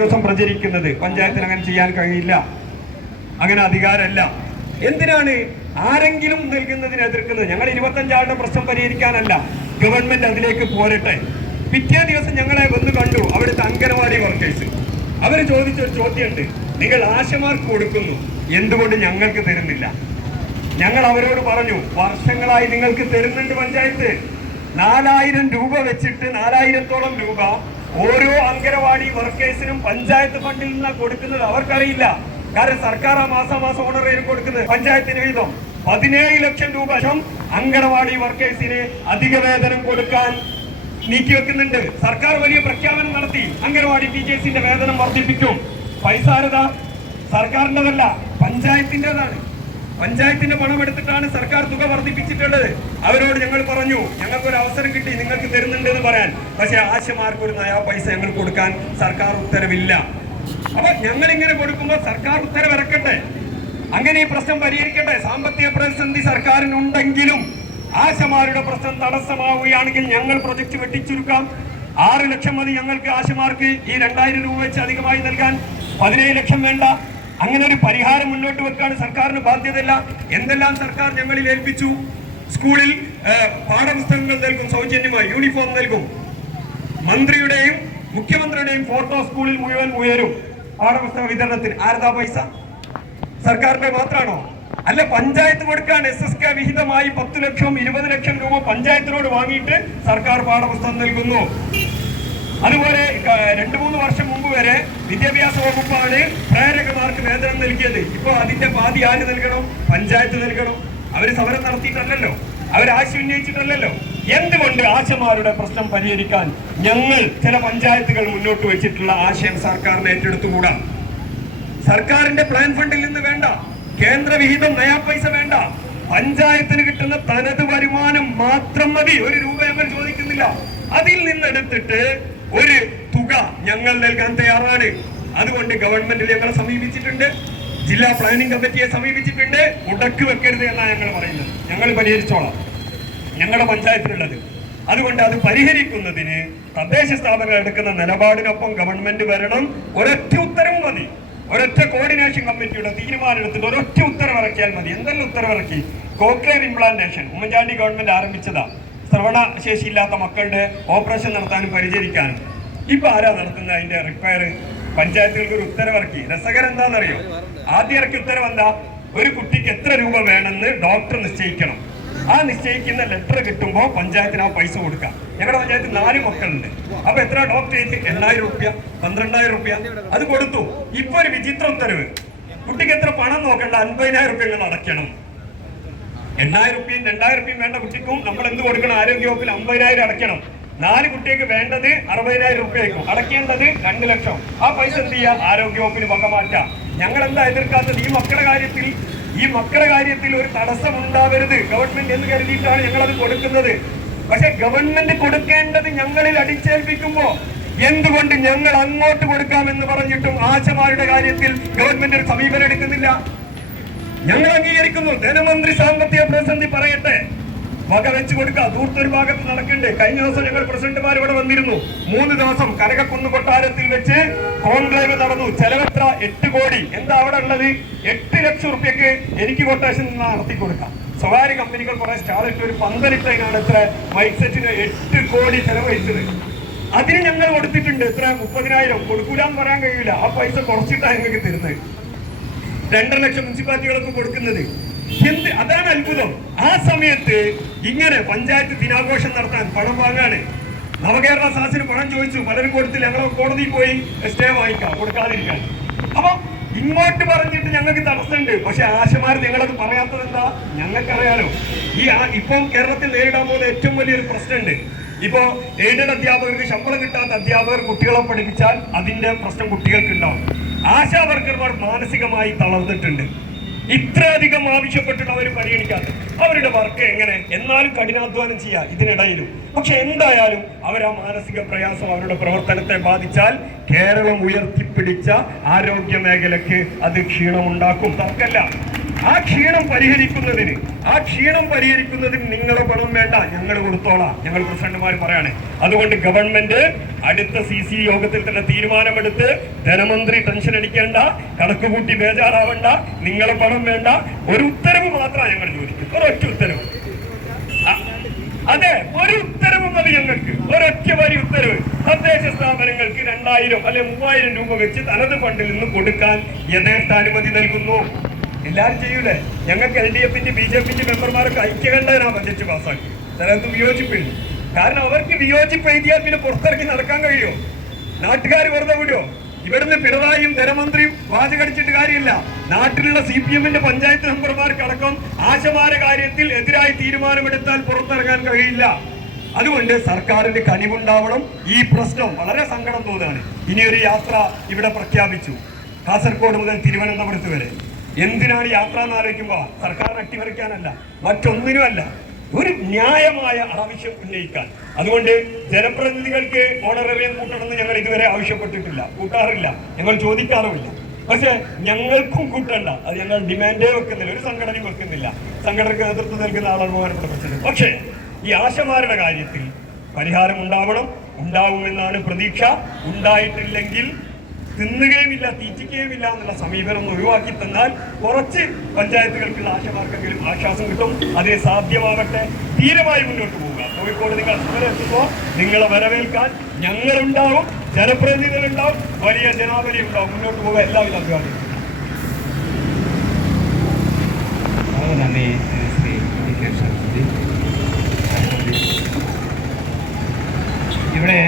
ദിവസം പ്രചരിക്കുന്നത് പഞ്ചായത്തിന് അങ്ങനെ ചെയ്യാൻ കഴിയില്ല. അങ്ങനെ അധികാരമല്ല. എന്തിനാണ് ആരെങ്കിലും നൽകുന്നതിനെ എതിർക്കുന്നത്? ഞങ്ങൾ ഇരുപത്തഞ്ചാളുടെ പ്രശ്നം പരിഹരിക്കാനല്ല. ഗവൺമെന്റ് അതിലേക്ക് പോരട്ടെ. പിറ്റേ ദിവസം ഞങ്ങളെ വന്ന് കണ്ടു. അവിടുത്തെ അംഗനവാടി വർക്കേഴ്സ് അവർ ചോദിച്ച ഒരു ചോദ്യമുണ്ട്. നിങ്ങൾ ആശമാർക്ക് കൊടുക്കുന്നു. എന്തുകൊണ്ട് ഞങ്ങൾക്ക് തരുന്നില്ല? ഞങ്ങൾ അവരോട് പറഞ്ഞു വർഷങ്ങളായി നിങ്ങൾക്ക് തരുന്നുണ്ട് പഞ്ചായത്ത്. നാലായിരം രൂപ വെച്ചിട്ട് നാലായിരത്തോളം രൂപ ഓരോ അങ്കനവാടി വർക്കേഴ്സിനും പഞ്ചായത്ത് ഫണ്ടിൽ നിന്നാണ് കൊടുക്കുന്നത് അവർക്കറിയില്ല. കാരണം സർക്കാർ ആ മാസം മാസം ഓണറേറിയം കൊടുക്കുന്നത് പഞ്ചായത്തിന് വീതം പതിനേഴ് ലക്ഷം രൂപ അങ്കനവാടി വർക്കേഴ്സിന് അധിക വേതനം കൊടുക്കാൻ നീക്കി വെക്കുന്നുണ്ട്. സർക്കാർ വലിയ പ്രഖ്യാപനം നടത്തി. അംഗനവാടി ടീച്ചേഴ്സിന്റെ വേതനം വർദ്ധിപ്പിക്കും. പൈസാരത സർക്കാരിന്റെതല്ല പഞ്ചായത്തിന്റെതാണ്. പഞ്ചായത്തിന്റെ പണം എടുത്തിട്ടാണ് സർക്കാർ തുക വർദ്ധിപ്പിച്ചിട്ടുള്ളത്. അവരോട് ഞങ്ങൾ പറഞ്ഞു ഞങ്ങൾക്ക് ഒരു അവസരം കിട്ടി നിങ്ങൾക്ക് തരുന്നുണ്ട് എന്ന് പറയാൻ. പക്ഷെ ആശമാർക്ക് ഒരു നയാ പൈസ ഞങ്ങൾ കൊടുക്കാൻ സർക്കാർ ഉത്തരവില്ല. അപ്പൊ ഞങ്ങൾ ഇങ്ങനെ കൊടുക്കുമ്പോൾ സർക്കാർ ഉത്തരവ് ഇറക്കട്ടെ. അങ്ങനെ ഈ പ്രശ്നം പരിഹരിക്കട്ടെ. സാമ്പത്തിക പ്രതിസന്ധി സർക്കാരിനുണ്ടെങ്കിലും ആശമാരുടെ പ്രശ്നം തടസ്സമാവുകയാണെങ്കിൽ ഞങ്ങൾ പ്രൊജക്ട് വെട്ടിച്ചുരുക്കാം. ആറ് ലക്ഷം മതി ഞങ്ങൾക്ക് ആശമാർക്ക്. ഈ രണ്ടായിരം രൂപ വെച്ച് അധികമായി നൽകാൻ പതിനേഴ് ലക്ഷം വേണ്ട. അങ്ങനെ ഒരു പരിഹാരം മുന്നോട്ട് വെക്കാൻ സർക്കാരിന് ബാധ്യതയില്ല. എന്തെല്ലാം സർക്കാർ ഞങ്ങളിൽ ഏൽപ്പിച്ചു? സ്കൂളിൽ പാഠപുസ്തകങ്ങൾ നൽകും സൗജന്യമായി യൂണിഫോം നൽകും. മന്ത്രിയുടെയും മുഖ്യമന്ത്രിയുടെയും ഫോട്ടോ സ്കൂളിൽ മുഴുവൻ ഉയരും. പാഠപുസ്തക വിതരണത്തിന് ആരതാ പൈസ? സർക്കാരിന്റെ മാത്രമാണോ അല്ല പഞ്ചായത്ത് കൊടുക്കാൻ എസ് എസ് കെ വിഹിതമായി പത്ത് ലക്ഷം ഇരുപത് ലക്ഷം രൂപ പഞ്ചായത്തിനോട് വാങ്ങിയിട്ട് സർക്കാർ പാഠപുസ്തകം നൽകുന്നു. അതുപോലെ രണ്ടു മൂന്ന് വർഷം മുമ്പ് വരെ വിദ്യാഭ്യാസ വകുപ്പാണ് പ്രേരകമാർക്ക് വേതനം നൽകിയത്. ഇപ്പൊ അതിന്റെ പാതി ആര് നൽകണം? പഞ്ചായത്ത് നൽകണം. അവർ സമരം നടത്തിയിട്ടല്ലല്ലോ. അവർ ആശയം ഉന്നയിച്ചിട്ടല്ലല്ലോ. എന്തുകൊണ്ട് ആശമാരുടെ പ്രശ്നം പരിഹരിക്കാൻ ഞങ്ങൾ ചില പഞ്ചായത്തുകൾ മുന്നോട്ട് വെച്ചിട്ടുള്ള ആശയം സർക്കാരിനെ ഏറ്റെടുത്തുകൂടാ? സർക്കാരിന്റെ പ്ലാൻ ഫണ്ടിൽ നിന്ന് വേണ്ട. കേന്ദ്ര വിഹിതം നയാ പൈസ വേണ്ട. പഞ്ചായത്തിന് കിട്ടുന്ന തനത് വരുമാനം മാത്രം മതി. ഒരു രൂപ അവർ ചോദിക്കുന്നില്ല. അതിൽ നിന്നെടുത്തിട്ട് ഒരു തുക ഞങ്ങൾ നൽകാൻ തയ്യാറാണ്. അതുകൊണ്ട് ഗവൺമെന്റിൽ ഞങ്ങളെ സമീപിച്ചിട്ടുണ്ട്. ജില്ലാ പ്ലാനിംഗ് കമ്മിറ്റിയെ സമീപിച്ചിട്ടുണ്ട്. മുടക്ക് വെക്കരുത് എന്നാണ് ഞങ്ങൾ പറയുന്നത്. ഞങ്ങൾ പരിഹരിച്ചോളാം. ഞങ്ങളുടെ പഞ്ചായത്തിലുള്ളത്. അതുകൊണ്ട് അത് പരിഹരിക്കുന്നതിന് തദ്ദേശ സ്ഥാപനങ്ങൾ എടുക്കുന്ന നിലപാടിനൊപ്പം ഗവൺമെന്റ് വരണം. ഒരൊറ്റ ഉത്തരവ് മതി. ഒരൊറ്റ കോർഡിനേഷൻ കമ്മിറ്റിയുടെ തീരുമാനം എടുത്തിട്ട് ഒരൊറ്റ ഉത്തരവിറക്കിയാൽ മതി. എന്തെല്ലാം ഉത്തരവിറക്കി? Cochlear implantation Oommen Chandy government ആരംഭിച്ചതാ. ശ്രവണ ശേഷിയില്ലാത്ത മക്കളുടെ ഓപ്പറേഷൻ നടത്താനും പരിചരിക്കാനും. ഇപ്പൊ ആരാ നടത്തുന്നത് അതിന്റെ റിപ്പയർ പഞ്ചായത്തുകൾക്ക് ഒരു ഉത്തരവിറക്കി. രസകരം എന്താണെന്നറിയോ ആദ്യം ഇറക്കി ഉത്തരവെന്താ ഒരു കുട്ടിക്ക് എത്ര രൂപ വേണമെന്ന് ഡോക്ടർ നിശ്ചയിക്കണം. ആ നിശ്ചയിക്കുന്ന ലെറ്റർ കിട്ടുമ്പോൾ പഞ്ചായത്തിന് ആ പൈസ കൊടുക്കാം. ഞങ്ങളുടെ പഞ്ചായത്തിൽ നാല് മക്കളുണ്ട്. അപ്പൊ എത്ര ഡോക്ടർ എണ്ണായിരം റുപ്യ പന്ത്രണ്ടായിരം റുപ്യ. അത് കൊടുത്തു. ഇപ്പൊ ഒരു വിചിത്ര ഉത്തരവ്. കുട്ടിക്ക് എത്ര പണം നോക്കണ്ട? അൻപതിനായിരം റുപ്യ അടയ്ക്കണം. എണ്ണായിരം റുപ്യയും രണ്ടായിരം റുപ്യയും വേണ്ട കുട്ടിക്കും നമ്മൾ എന്ത് കൊടുക്കണം? ആരോഗ്യ വകുപ്പിൽ അമ്പതിനായിരം അടയ്ക്കണം. നാല് കുട്ടികൾക്ക് വേണ്ടത് അറുപതിനായിരം റുപ്യക്കും അടയ്ക്കേണ്ടത് രണ്ട് ലക്ഷം. ആ പൈസ എന്ത് ചെയ്യുക ആരോഗ്യ വകുപ്പിന് വക മാറ്റാം. ഞങ്ങൾ എന്താ എതിർക്കാത്തത്? ഈ മക്കളുടെ കാര്യത്തിൽ ഈ മക്കളുടെ കാര്യത്തിൽ ഒരു തടസ്സം ഉണ്ടാവരുത്. ഗവൺമെന്റ് എന്ന് കരുതിയിട്ടാണ് ഞങ്ങൾ അത് കൊടുക്കുന്നത്. പക്ഷെ ഗവൺമെന്റ് കൊടുക്കേണ്ടത് ഞങ്ങളിൽ അടിച്ചേൽപ്പിക്കുമ്പോ എന്തുകൊണ്ട് ഞങ്ങൾ അങ്ങോട്ട് കൊടുക്കാമെന്ന് പറഞ്ഞിട്ടും ആശമാരുടെ കാര്യത്തിൽ ഗവൺമെന്റ് ഒരു സമീപനം എടുക്കുന്നില്ല? ഞങ്ങൾ അംഗീകരിക്കുന്നു. ധനമന്ത്രി സാമ്പത്തിക പ്രതിസന്ധി പറയട്ടെ. വക വെച്ചു കൊടുക്കുക. ദൂർത്തൊരു ഭാഗത്ത് നടക്കണ്ടേ. കഴിഞ്ഞ ദിവസം ഞങ്ങൾ പ്രസിഡന്റുമാർ ഇവിടെ വന്നിരുന്നു. മൂന്ന് ദിവസം കനകക്കുന്ന് കൊട്ടാരത്തിൽ വെച്ച് കോൺക്ലേവ് നടന്നു. ചെലവെത്ര എട്ട് കോടി. എന്താ അവിടെ ഉള്ളത്? എട്ട് ലക്ഷം റുപ്യക്ക് എനിക്ക് കൊട്ടേഷൻ നടത്തി കൊടുക്കാം. സ്വകാര്യ കമ്പനികൾ കുറെ സ്റ്റാളിട്ട് ഒരു പന്തലിട്ടതിനാണ് എത്ര? മൈക്ക് സെറ്റിന് എട്ട് കോടി ചെലവഴിച്ചത്. അതിന് ഞങ്ങൾ കൊടുത്തിട്ടുണ്ട് എത്ര? മുപ്പതിനായിരം. കൊടുക്കൂലെന്ന് പറയാൻ കഴിയില്ല ആ പൈസ കുറച്ചിട്ടാണ് ഞങ്ങൾക്ക് തരുന്നത്. രണ്ടര ലക്ഷം മുനിസിപ്പാലിറ്റികൾക്ക് കൊടുക്കുന്നത്. എന്ത്? അതാണ് അത്ഭുതം. ആ സമയത്ത് ഇങ്ങനെ പഞ്ചായത്ത് ദിനാഘോഷം നടത്താൻ പണം വാങ്ങാണ്. നവകേരള സാസിന് പണം ചോദിച്ചു. പലരും കൊടുത്തില്ല ഞങ്ങൾ കോടതിയിൽ പോയി സ്റ്റേ വാങ്ങിക്കാം. കൊടുക്കാതിരിക്കാൻ. അപ്പൊ ഇങ്ങോട്ട് പറഞ്ഞിട്ട് ഞങ്ങൾക്ക് തടസ്സമുണ്ട്. പക്ഷെ ആശമാർ നിങ്ങളത് പറയാത്തത് എന്താ ഞങ്ങൾക്കറിയാലോ. ഈ ഇപ്പം കേരളത്തിൽ നേരിടാൻ പോകുന്ന ഏറ്റവും വലിയൊരു പ്രശ്നമുണ്ട്. ഇപ്പോ എയ്ഡഡ് അധ്യാപകർക്ക് ശമ്പളം കിട്ടാത്ത അധ്യാപകർ കുട്ടികളെ പഠിപ്പിച്ചാൽ അതിന്റെ പ്രശ്നം കുട്ടികൾക്ക് ഉണ്ടാവും ആശാ വർക്കർമാർ മാനസികമായി തളർന്നിട്ടുണ്ട്. ഇത്രയധികം ആവശ്യപ്പെട്ടിട്ട് അവർ പരിഗണിക്കാതെ അവരുടെ വർക്ക് എങ്ങനെ? എന്നാലും കഠിനാധ്വാനം ചെയ്യാം ഇതിനിടയിലും. പക്ഷെ എന്തായാലും അവർ ആ മാനസിക പ്രയാസം അവരുടെ പ്രവർത്തനത്തെ ബാധിച്ചാൽ കേരളം ഉയർത്തിപ്പിടിച്ച ആരോഗ്യ മേഖലയ്ക്ക് അത് ക്ഷീണമുണ്ടാക്കും. തർക്കല്ല ആ ക്ഷീണം പരിഹരിക്കുന്നതിന് ആ ക്ഷീണം പരിഹരിക്കുന്നതിന് നിങ്ങളെ പണം വേണ്ട ഞങ്ങൾ കൊടുത്തോളാം. ഞങ്ങൾ പ്രസിഡന്റുമാർ പറയാണ്. അതുകൊണ്ട് ഗവൺമെന്റ് അടുത്ത സി സി യോഗത്തിൽ തന്നെ തീരുമാനമെടുത്ത് ധനമന്ത്രി ടെൻഷൻ അടിക്കേണ്ട കണക്കുകൂട്ടി ബേജാറാവണ്ട നിങ്ങളെ പണം വേണ്ട ഒരു ഉത്തരവ് മാത്രമാണ് ഞങ്ങൾ ചോദിക്കും ഒരൊറ്റ ഉത്തരവ്. അതെ ഒരു ഉത്തരവ് മതി ഞങ്ങൾക്ക്. ഒരൊറ്റ വരി ഉത്തരവ്. തദ്ദേശ സ്ഥാപനങ്ങൾക്ക് രണ്ടായിരം അല്ലെ മൂവായിരം രൂപ വെച്ച് തനത് ഫണ്ടിൽ നിന്ന് കൊടുക്കാൻ യഥേഷ്ടാനുമതി നൽകുന്നു. എല്ലാവരും ചെയ്യൂലേ? ഞങ്ങൾക്ക് എൽ ഡി എഫിന്റെ ബി ജെ പിന്റെ മെമ്പർമാർക്ക് ഐക്യകണ്ഠനാ ബജറ്റ് പാസ്സാക്കി. ചിലർക്ക് വിയോജിപ്പില്ല കാരണം അവർക്ക് വിയോജിപ്പ് എഴുതിയാൽ പിന്നെ പുറത്തിറക്കി നടക്കാൻ കഴിയുമോ നാട്ടുകാർ വെറുതെ വിടുമോ ഇവിടുന്ന് പിണറായിയും ധനമന്ത്രിയും വാചകടിച്ചിട്ട് കാര്യമില്ല. നാട്ടിലുള്ള സി പി എമ്മിന്റെ പഞ്ചായത്ത് മെമ്പർമാർക്കടക്കം ആശമാര കാര്യത്തിൽ എതിരായി തീരുമാനമെടുത്താൽ പുറത്തിറങ്ങാൻ കഴിയില്ല. അതുകൊണ്ട് സർക്കാരിന്റെ കനിവുണ്ടാവണം. ഈ പ്രശ്നം വളരെ സങ്കടം തോന്നുകയാണ് ഇനിയൊരു യാത്ര ഇവിടെ പ്രഖ്യാപിച്ചു. കാസർഗോഡ് മുതൽ തിരുവനന്തപുരത്ത് വരെ. എന്തിനാണ് യാത്ര എന്ന് ആലോചിക്കുമ്പോൾ സർക്കാരിനെ അട്ടിമറിക്കാനല്ല മറ്റൊന്നിനുമല്ല ഒരു ന്യായമായ ആവശ്യം ഉന്നയിക്കാൻ. അതുകൊണ്ട് ജനപ്രതിനിധികൾക്ക് ഓണറേറിയം കൂട്ടണമെന്ന് ഞങ്ങൾ ഇതുവരെ ആവശ്യപ്പെട്ടിട്ടില്ല കൂട്ടാറില്ല ഞങ്ങൾ ചോദിക്കാറുമില്ല. പക്ഷെ ഞങ്ങൾക്കും കൂട്ടണ്ട അത് ഞങ്ങൾ ഡിമാൻഡേ വെക്കുന്നില്ല ഒരു സംഘടനയും വെക്കുന്നില്ല. സംഘടനയ്ക്ക് നേതൃത്വം നൽകുന്ന ആളാണ് ബഹുമാനപ്പെട്ട പ്രസിഡന്റ്. പക്ഷേ ഈ ആശമാരുടെ കാര്യത്തിൽ പരിഹാരം ഉണ്ടാവണം ഉണ്ടാവുമെന്നാണ് പ്രതീക്ഷ. ഉണ്ടായിട്ടില്ലെങ്കിൽ തിന്നുകയുമില്ല തീറ്റിക്കുകയുമില്ല എന്നുള്ള സമീപനം ഒഴിവാക്കി തന്നാൽ കുറച്ച് പഞ്ചായത്തുകൾക്കുള്ള ആശമാർക്കെങ്കിലും ആശ്വാസം കിട്ടും. അതേ സാധ്യമാകട്ടെ ധീരമായി മുന്നോട്ട് പോവുക. കോഴിക്കോട് നിങ്ങൾ എത്തുമ്പോൾ നിങ്ങളെ വരവേൽക്കാൻ ഞങ്ങളുണ്ടാവും ജനപ്രതിനിധികളുണ്ടാവും വലിയ ജനാവലി ഉണ്ടാവും. മുന്നോട്ട് പോവുക എല്ലാവിധ അഭിവാദ്യം. ഇവിടെ